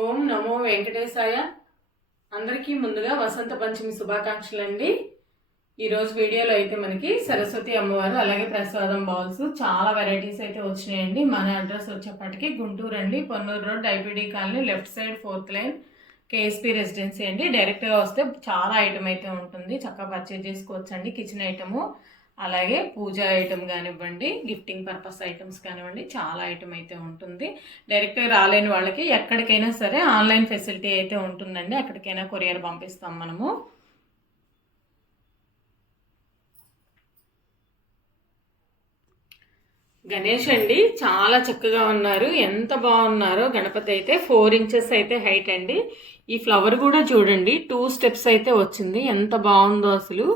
ఓం నమో వెంకటేశాయ. అందరికీ ముందుగా వసంత పంచమి శుభాకాంక్షలు అండి. ఈరోజు వీడియోలో అయితే మనకి సరస్వతి అమ్మవారు అలాగే ప్రసాదం బౌల్స్ చాలా వెరైటీస్ అయితే వచ్చినాయండి. మన అడ్రస్ వచ్చేప్పటికి గుంటూరు అండి, Ponnur road, IPD colony, left side 4th line, KSP residency అండి. డైరెక్ట్గా వస్తే చాలా ఐటమ్ అయితే ఉంటుంది, చక్కగా పర్చేజ్ చేసుకోవచ్చు అండి. కిచెన్ ఐటము అలాగే పూజా ఐటమ్ కానివ్వండి, గిఫ్టింగ్ పర్పస్ ఐటమ్స్ కానివ్వండి, చాలా ఐటమ్ అయితే ఉంటుంది. డైరెక్ట్గా రాలేని వాళ్ళకి ఎక్కడికైనా సరే ఆన్లైన్ ఫెసిలిటీ అయితే ఉంటుందండి, ఎక్కడికైనా కొరియర్ పంపిస్తాం మనము. గణేష్ అండి చాలా చక్కగా ఉన్నారు, ఎంత బాగున్నారో. గణపతి అయితే 4 inches అయితే హైట్ అండి. ఈ ఫ్లవర్ కూడా చూడండి 2 steps అయితే వచ్చింది, ఎంత బాగుందో అసలు.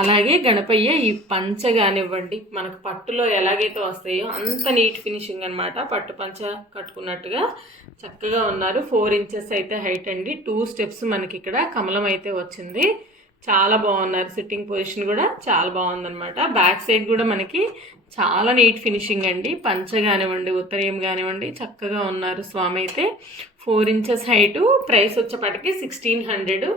అలాగే గణపయ్య ఈ పంచ కానివ్వండి, మనకు పట్టులో ఎలాగైతే వస్తాయో అంత నీట్ ఫినిషింగ్ అనమాట. పట్టు పంచ కట్టుకున్నట్టుగా చక్కగా ఉన్నారు. 4 inches అయితే హైట్ అండి. 2 steps మనకి ఇక్కడ కమలం అయితే వచ్చింది. చాలా బాగున్నారు. సిట్టింగ్ పొజిషన్ కూడా చాలా బాగుందనమాట. బ్యాక్ సైడ్ కూడా మనకి చాలా నీట్ ఫినిషింగ్ అండి. పంచ కానివ్వండి, ఉత్తరీయం కానివ్వండి, చక్కగా ఉన్నారు స్వామి అయితే. 4 inches హైటు. ప్రైస్ వచ్చేపాటికి 1600.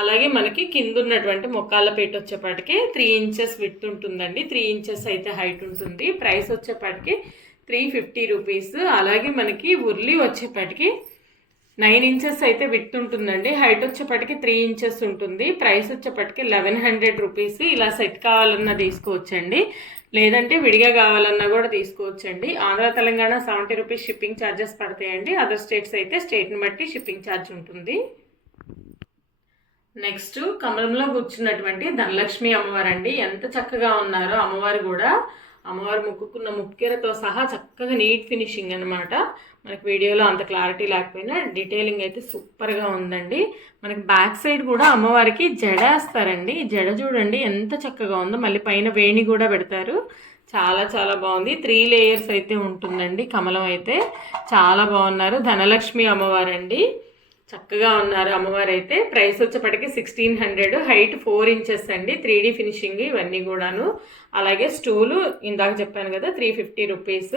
అలాగే మనకి కింద ఉన్నటువంటి మొక్కాల పేట వచ్చేపాటికి 3 inches విడ్త్ ఉంటుందండి. 3 inches అయితే హైట్ ఉంటుంది. ప్రైస్ వచ్చేపాటికి 350 రూపీస్. అలాగే మనకి ఉర్లి వచ్చేపాటికి 9 inches అయితే విడ్త్ ఉంటుందండి. హైట్ వచ్చేప్పటికి 3 inches ఉంటుంది. ప్రైస్ వచ్చేప్పటికి 1100 రూపీస్. ఇలా సెట్ కావాలన్నా తీసుకోవచ్చండి, లేదంటే విడిగా కావాలన్నా కూడా తీసుకోవచ్చండి. Andhra Telangana 70 rupees shipping charges పడతాయండి. అదర్ స్టేట్స్ అయితే స్టేట్ని బట్టి షిప్పింగ్ ఛార్జ్ ఉంటుంది. నెక్స్ట్ కమలంలో కూర్చున్నటువంటి ధనలక్ష్మి అమ్మవారు అండి, ఎంత చక్కగా ఉన్నారో అమ్మవారు కూడా. అమ్మవారు ముక్కుకున్న ముక్కెరతో సహా చక్కగా నీట్ ఫినిషింగ్ అనమాట. మనకి వీడియోలో అంత క్లారిటీ లేకపోయినా డీటెయిలింగ్ అయితే సూపర్గా ఉందండి. మనకి బ్యాక్ సైడ్ కూడా అమ్మవారికి జడ వేస్తారండి. జడ చూడండి ఎంత చక్కగా ఉందో. మళ్ళీ పైన వేణి కూడా పెడతారు. చాలా చాలా బాగుంది. 3 layers అయితే ఉంటుందండి. కమలం అయితే చాలా బాగున్నారు. ధనలక్ష్మి అమ్మవారు అండి, చక్కగా ఉన్నారు అమ్మవారు అయితే. ప్రైస్ వచ్చేప్పటికి 1600. హైట్ 4 inches అండి. 3D ఫినిషింగ్ ఇవన్నీ కూడాను. అలాగే స్టూలు ఇందాక చెప్పాను కదా 350 రూపీస్.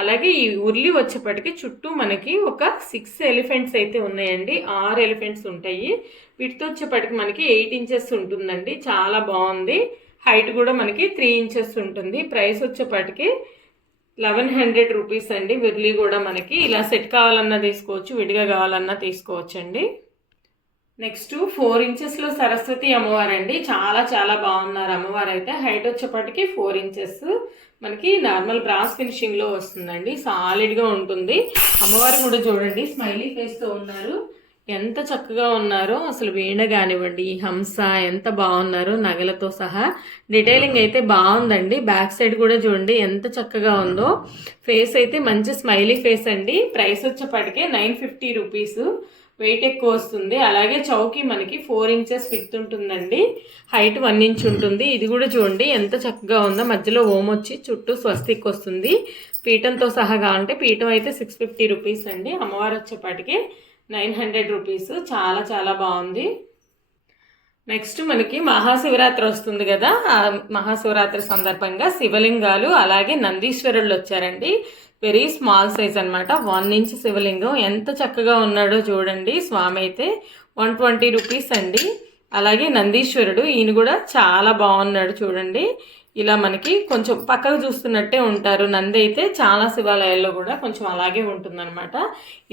అలాగే ఈ ఉర్లి వచ్చేప్పటికి చుట్టూ మనకి ఒక 6 elephants అయితే ఉన్నాయండి. 6 elephants ఉంటాయి. వీటితో వచ్చేప్పటికి మనకి 8 inches ఉంటుందండి. చాలా బాగుంది. హైట్ కూడా మనకి 3 inches ఉంటుంది. ప్రైస్ వచ్చేప్పటికి 1100 రూపీస్ అండి. విర్లీ కూడా మనకి ఇలా సెట్ కావాలన్నా తీసుకోవచ్చు, విడిగా కావాలన్నా తీసుకోవచ్చు అండి. నెక్స్ట్ 4 inchesలో సరస్వతి అమ్మవారు అండి, చాలా చాలా బాగున్నారు అమ్మవారు అయితే. హైట్ వచ్చేప్పటికి 4 inches. మనకి నార్మల్ బ్రాస్ ఫినిషింగ్లో వస్తుందండి, సాలిడ్గా ఉంటుంది. అమ్మవారు కూడా చూడండి స్మైలీ ఫేస్తో ఉన్నారు, ఎంత చక్కగా ఉన్నారో అసలు. వీణ కానివ్వండి, హంస ఎంత బాగున్నారో నగలతో సహా. డీటెయిలింగ్ అయితే బాగుందండి. బ్యాక్ సైడ్ కూడా చూడండి ఎంత చక్కగా ఉందో. ఫేస్ అయితే మంచి స్మైలీ ఫేస్ అండి. ప్రైస్ వచ్చేప్పటికే 950 రూపీస్. వెయిట్ ఎక్కువ వస్తుంది. అలాగే చౌకీ మనకి 4 inches విడ్త్ ఉంటుందండి. హైట్ 1 inch ఉంటుంది. ఇది కూడా చూడండి ఎంత చక్కగా ఉందో. మధ్యలో ఓం వచ్చి చుట్టూ స్వస్తిక్ వస్తుంది. పీఠంతో సహా కావాలంటే పీఠం అయితే 650 రూపీస్ అండి. అమ్మవారు వచ్చేపాటికి 900 రూపీస్. చాలా చాలా బాగుంది. నెక్స్ట్ మనకి మహాశివరాత్రి వస్తుంది కదా, ఆ మహాశివరాత్రి సందర్భంగా శివలింగాలు అలాగే నందీశ్వరుళ్ళు వచ్చారండి. వెరీ స్మాల్ సైజ్ అనమాట. 1 inch శివలింగం ఎంత చక్కగా ఉన్నాడో చూడండి. స్వామి అయితే 120 రూపీస్ అండి. అలాగే నందీశ్వరుడు, ఈయన కూడా చాలా బాగున్నాడు చూడండి. ఇలా మనకి కొంచెం పక్కకు చూస్తున్నట్టే ఉంటారు. నంది అయితే చాలా శివాలయాల్లో కూడా కొంచెం అలాగే ఉంటుందన్నమాట.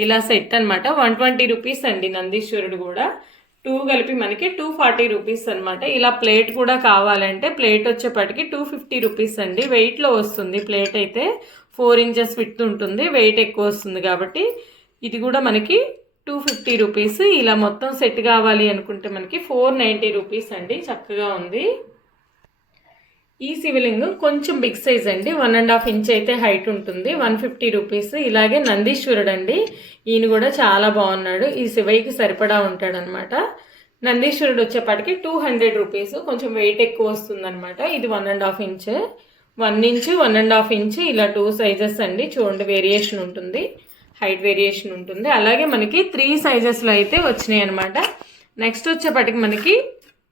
ఇలా సెట్ అనమాట. 120 రూపీస్ అండి నందీశ్వరుడు కూడా. 2 కలిపి మనకి 240 రూపీస్ అనమాట. ఇలా ప్లేట్ కూడా కావాలంటే ప్లేట్ వచ్చేప్పటికి 250 రూపీస్ అండి. వెయిట్లో వస్తుంది ప్లేట్ అయితే. 4 inches విడ్త్ ఉంటుంది, వెయిట్ ఎక్కువ వస్తుంది కాబట్టి ఇది కూడా మనకి 250 రూపీస్. ఇలా మొత్తం సెట్ కావాలి అనుకుంటే మనకి 490 రూపీస్ అండి. చక్కగా ఉంది. ఈ శివలింగం కొంచెం బిగ్ సైజ్ అండి, 1.5 inch అయితే హైట్ ఉంటుంది. 150 రూపీస్. ఇలాగే నందీశ్వరుడు అండి, ఈయన కూడా చాలా బాగున్నాడు. ఈ శివయ్యకి సరిపడా ఉంటాడనమాట. నందీశ్వరుడు వచ్చేప్పటికి 200 రూపీస్. కొంచెం వెయిట్ ఎక్కువ వస్తుందన్నమాట. ఇది 1.5 inch, 1 inch, 1.5 inch, ఇలా 2 sizes అండి. చూడండి వేరియేషన్ ఉంటుంది, హైట్ వేరియేషన్ ఉంటుంది. అలాగే మనకి 3 sizesలో అయితే వచ్చినాయి అనమాట. నెక్స్ట్ వచ్చేప్పటికి మనకి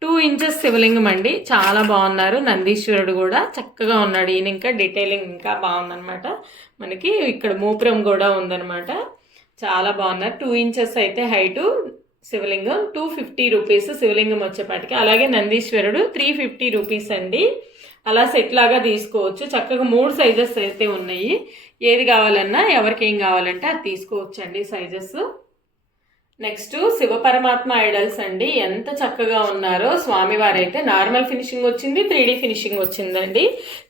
2 inches శివలింగం అండి, చాలా బాగున్నారు. నందీశ్వరుడు కూడా చక్కగా ఉన్నాడు. ఈయన ఇంకా డీటెయిలింగ్ ఇంకా బాగుందనమాట. మనకి ఇక్కడ మూపురం కూడా ఉందనమాట. చాలా బాగున్నారు. 2 ఇంచెస్ అయితే హైటు శివలింగం, 250 రూపీస్ శివలింగం వచ్చేపాటికి. అలాగే నందీశ్వరుడు 350 రూపీస్ అండి. అలా సెట్ లాగా తీసుకోవచ్చు. చక్కగా 3 సైజెస్ అయితే ఉన్నాయి. ఏది కావాలన్నా ఎవరికి ఏం కావాలంటే అది తీసుకోవచ్చు అండి సైజెస్. నెక్స్ట్ శివపరమాత్మ ఐడల్స్ అండి. ఎంత చక్కగా ఉన్నారో స్వామివారు అయితే. నార్మల్ ఫినిషింగ్ వచ్చింది, 3D ఫినిషింగ్ వచ్చిందండి.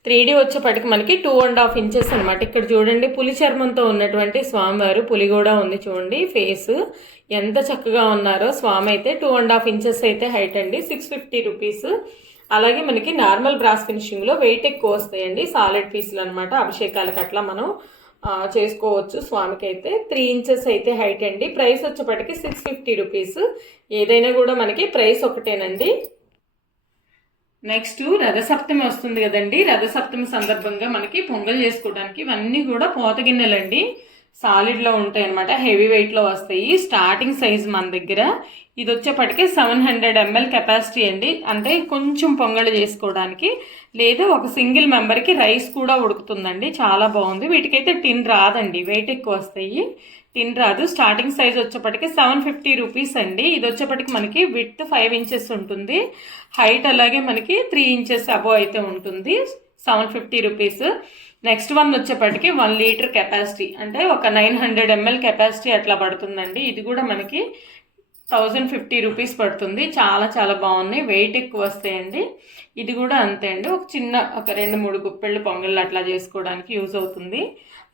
3D వచ్చేపటికి మనకి 2.5 ఇంచెస్ అనమాట. ఇక్కడ చూడండి పులి చర్మంతో ఉన్నటువంటి స్వామివారు, పులి కూడా ఉంది చూడండి ఫేస్. ఎంత చక్కగా ఉన్నారో స్వామి అయితే. 2.5 ఇంచెస్ అయితే హైట్ అండి. 650 రూపీస్. అలాగే మనకి నార్మల్ బ్రాస్ ఫినిషింగ్లో వెయిట్ ఎక్కువ వస్తాయండి. సాలిడ్ పీసులు అనమాట. అభిషేకాలకు అట్లా మనం చేసుకోవచ్చు. స్వామికి అయితే 3 ఇంచెస్ అయితే హైట్ అండి. ప్రైస్ వచ్చేపటికి 650 రూపీస్. ఏదైనా కూడా మనకి ప్రైస్ ఒకటేనండి. నెక్స్ట్ రథసప్తమి వస్తుంది కదండి. రథసప్తమి సందర్భంగా మనకి పొంగల్ చేసుకోవడానికి ఇవన్నీ కూడా పోత గిన్నెలండి. సాలిడ్లో ఉంటాయి అనమాట. హెవీ వెయిట్లో వస్తాయి. స్టార్టింగ్ సైజ్ మన దగ్గర ఇది వచ్చేపటికి 700 ml కెపాసిటీ అండి. అంటే కొంచెం పొంగల్ చేసుకోవడానికి, లేదా ఒక సింగిల్ మెంబర్కి రైస్ కూడా ఉడుకుతుందండి. చాలా బాగుంది. వీటికైతే టిన్ రాదండి, వెయిట్ ఎక్కువ వస్తాయి. టిన్ రాదు. స్టార్టింగ్ సైజ్ వచ్చేపటికి 750 రూపీస్ అండి. ఇది వచ్చేపటికి మనకి విడ్త్ 5 ఇంచెస్ ఉంటుంది. హైట్ అలాగే మనకి 3 ఇంచెస్ అబోవ్ అయితే ఉంటుంది. 750 రూపీస్. నెక్స్ట్ వన్ వచ్చేపటికి 1 లీటర్ కెపాసిటీ, అంటే ఒక 900 ml కెపాసిటీ అట్లా పడుతుందండి. ఇది కూడా మనకి 1050 రూపీస్ పడుతుంది. చాలా చాలా బాగున్నాయి. వెయిట్ ఎక్కువ వస్తాయండి. ఇది కూడా అంతే అండి. ఒక చిన్న ఒక 2-3 గుప్పెళ్ళు పొంగళ్ళు అట్లా చేసుకోవడానికి యూజ్ అవుతుంది.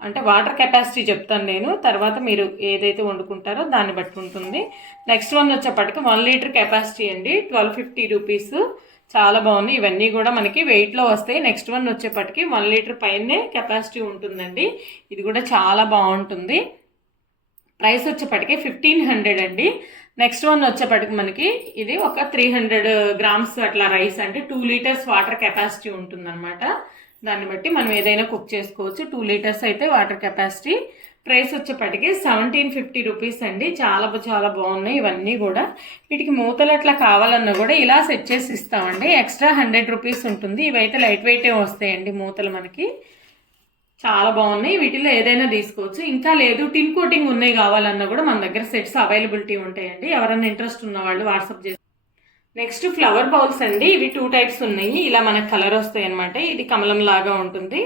అంటే వాటర్ కెపాసిటీ చెప్తాను నేను, తర్వాత మీరు ఏదైతే వండుకుంటారో దాన్ని బట్టి ఉంటుంది. నెక్స్ట్ వన్ వచ్చేపటికి 1 లీటర్ కెపాసిటీ అండి. 1250 రూపీస్. చాలా బాగున్నాయి. ఇవన్నీ కూడా మనకి వెయిట్లో వస్తాయి. నెక్స్ట్ వన్ వచ్చేపటికి 1 లీటర్ పైనే కెపాసిటీ ఉంటుందండి. ఇది కూడా చాలా బాగుంటుంది. ప్రైస్ వచ్చేపటికి 1500 అండి. నెక్స్ట్ వన్ వచ్చేపటికి మనకి ఇది ఒక 300 గ్రామ్స్ అట్లా రైస్, అంటే 2 లీటర్స్ వాటర్ కెపాసిటీ ఉంటుందన్నమాట. దాన్ని బట్టి మనం ఏదైనా కుక్ చేసుకోవచ్చు. 2 లీటర్స్ అయితే వాటర్ కెపాసిటీ. ప్రైస్ వచ్చేపటికి 1750 రూపీస్ అండి. చాలా చాలా బాగున్నాయి ఇవన్నీ కూడా. వీటికి మూతలు అట్లా కావాలన్నా కూడా ఇలా సెట్ చేసి ఇస్తామండి. ఎక్స్ట్రా 100 రూపీస్ ఉంటుంది. ఇవైతే లైట్ వెయిటే వస్తాయండి మూతలు మనకి. చాలా బాగున్నాయి. వీటిలో ఏదైనా తీసుకోవచ్చు. ఇంకా లేదు టిన్ కోటింగ్ ఉన్నాయి కావాలన్నా కూడా మన దగ్గర సెట్స్ అవైలబిలిటీ ఉంటాయండి. ఎవరైనా ఇంట్రెస్ట్ ఉన్న వాళ్ళు వాట్సాప్ చేసి. నెక్స్ట్ ఫ్లవర్ బౌల్స్ అండి. ఇవి 2 టైప్స్ ఉన్నాయి. ఇలా మనకు కలర్ వస్తాయి అనమాట. ఇది కమలం లాగా ఉంటుంది.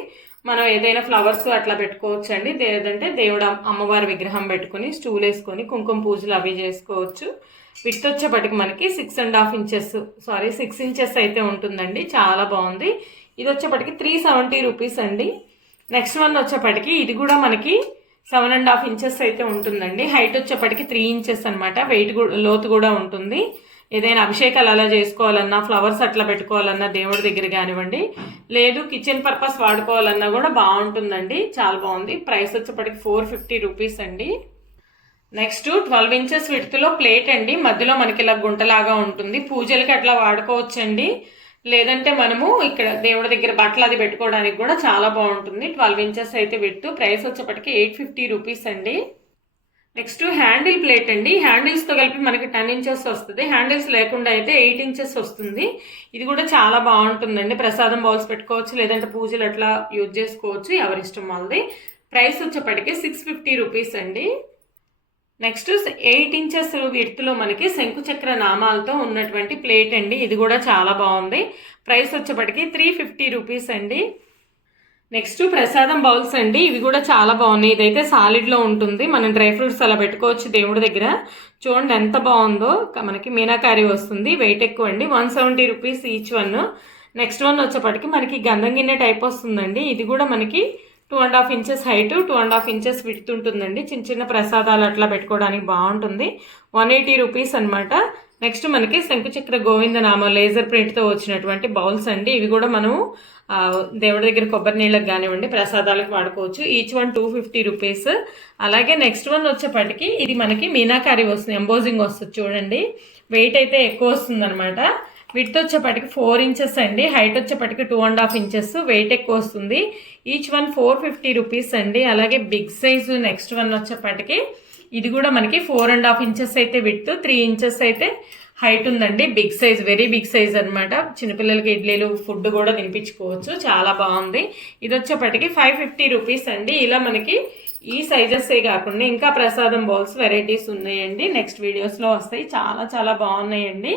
మనం ఏదైనా ఫ్లవర్స్ అట్లా పెట్టుకోవచ్చు అండి. లేదంటే దేవుడు అమ్మవారి విగ్రహం పెట్టుకుని స్టూల్ వేసుకొని కుంకుమ పూజలు అవి చేసుకోవచ్చు. విత్ వచ్చేపటికి మనకి 6.5 ఇంచెస్ 6 ఇంచెస్ అయితే ఉంటుందండి. చాలా బాగుంది. ఇది వచ్చేపటికి 370 రూపీస్ అండి. నెక్స్ట్ వన్ వచ్చేపటికి ఇది కూడా మనకి 7.5 ఇంచెస్ అయితే ఉంటుందండి. హైట్ వచ్చేపటికి 3 ఇంచెస్ అనమాట. వెయిట్ లోతు కూడా ఉంటుంది. ఏదైనా అభిషేకాలు అలా చేసుకోవాలన్నా, ఫ్లవర్స్ అట్లా పెట్టుకోవాలన్నా దేవుడి దగ్గర కానివ్వండి, లేదు కిచెన్ పర్పస్ వాడుకోవాలన్నా కూడా బాగుంటుందండి. చాలా బాగుంది. ప్రైస్ వచ్చేపటికి 450 రూపీస్ అండి. నెక్స్ట్ 12 ఇంచెస్ విడ్త్లో ప్లేట్ అండి. మధ్యలో మనకి ఇలా గుంటలాగా ఉంటుంది. పూజలకి అట్లా వాడుకోవచ్చండి. లేదంటే మనము ఇక్కడ దేవుడి దగ్గర బట్టలు అది పెట్టుకోవడానికి కూడా చాలా బాగుంటుంది. 12 ఇంచెస్ అయితే విడ్త్. ప్రైస్ వచ్చేపటికి 850 రూపీస్ అండి. నెక్స్ట్ హ్యాండిల్ ప్లేట్ అండి. హ్యాండిల్స్తో కలిపి మనకి 10 ఇంచెస్ వస్తుంది. హ్యాండిల్స్ లేకుండా అయితే 8 ఇంచెస్ వస్తుంది. ఇది కూడా చాలా బాగుంటుందండి. ప్రసాదం బౌల్స్ పెట్టుకోవచ్చు, లేదంటే పూజలు అట్లా యూజ్ చేసుకోవచ్చు. ఎవరిష్టం వాళ్ళది. ప్రైస్ వచ్చేపటికి 650 రూపీస్ అండి. నెక్స్ట్ 8 ఇంచెస్ విడ్త్లో మనకి శంకుచక్ర నామాలతో ఉన్నటువంటి ప్లేట్ అండి. ఇది కూడా చాలా బాగుంది. ప్రైస్ వచ్చేపటికి 350 రూపీస్ అండి. నెక్స్ట్ ప్రసాదం బౌల్స్ అండి. ఇవి కూడా చాలా బాగున్నాయి. ఇదైతే సాలిడ్లో ఉంటుంది. మనం డ్రై ఫ్రూట్స్ అలా పెట్టుకోవచ్చు దేవుడి దగ్గర. చూడండి ఎంత బాగుందో. మనకి మీనాకారి వస్తుంది. వెయిట్ ఎక్కువ అండి. 170 rupees each one. Next one వచ్చేపటికి మనకి గంధం గిన్నె టైప్ వస్తుందండి. ఇది కూడా మనకి 2.5 ఇంచెస్ హైట్, 2.5 ఇంచెస్ విడ్త్ ఉంటుందండి. చిన్న చిన్న ప్రసాదాలు అట్లా పెట్టుకోవడానికి బాగుంటుంది. 180 రూపీస్ అనమాట. నెక్స్ట్ మనకి శంకుచక్ర గోవిందనామ లేజర్ ప్రింట్తో వచ్చినటువంటి బౌల్స్ అండి. ఇవి కూడా మనము దేవుడి దగ్గర కొబ్బరి నీళ్ళకి కానివ్వండి, ప్రసాదాలకు వాడుకోవచ్చు. Each one 250 rupees. అలాగే నెక్స్ట్ వన్ వచ్చేపటికి ఇది మనకి మీనాకారి వస్తుంది, ఎంబోజింగ్ వస్తుంది చూడండి. వెయిట్ అయితే ఎక్కువ వస్తుంది అనమాట. విడ్త్ వచ్చేపటికి 4 ఇంచెస్ అండి. హైట్ వచ్చేపటికి 2.5 ఇంచెస్. వెయిట్ ఎక్కువ వస్తుంది. ఈచ్ వన్ 450 రూపీస్ అండి. అలాగే బిగ్ సైజు నెక్స్ట్ వన్ వచ్చేపటికి ఇది కూడా మనకి 4.5 ఇంచెస్ అయితే విడ్త్, 3 ఇంచెస్ అయితే హైట్ ఉందండి. Big size, very big size అనమాట. చిన్నపిల్లలకి ఇడ్లీలు ఫుడ్ కూడా తినిపించుకోవచ్చు. చాలా బాగుంది. ఇది వచ్చేపటికి 550 రూపీస్ అండి. ఇలా మనకి ఈ సైజెసే కాకుండా ఇంకా ప్రసాదం బౌల్స్ వెరైటీస్ ఉన్నాయండి, నెక్స్ట్ వీడియోస్లో వస్తాయి. చాలా చాలా బాగున్నాయండి.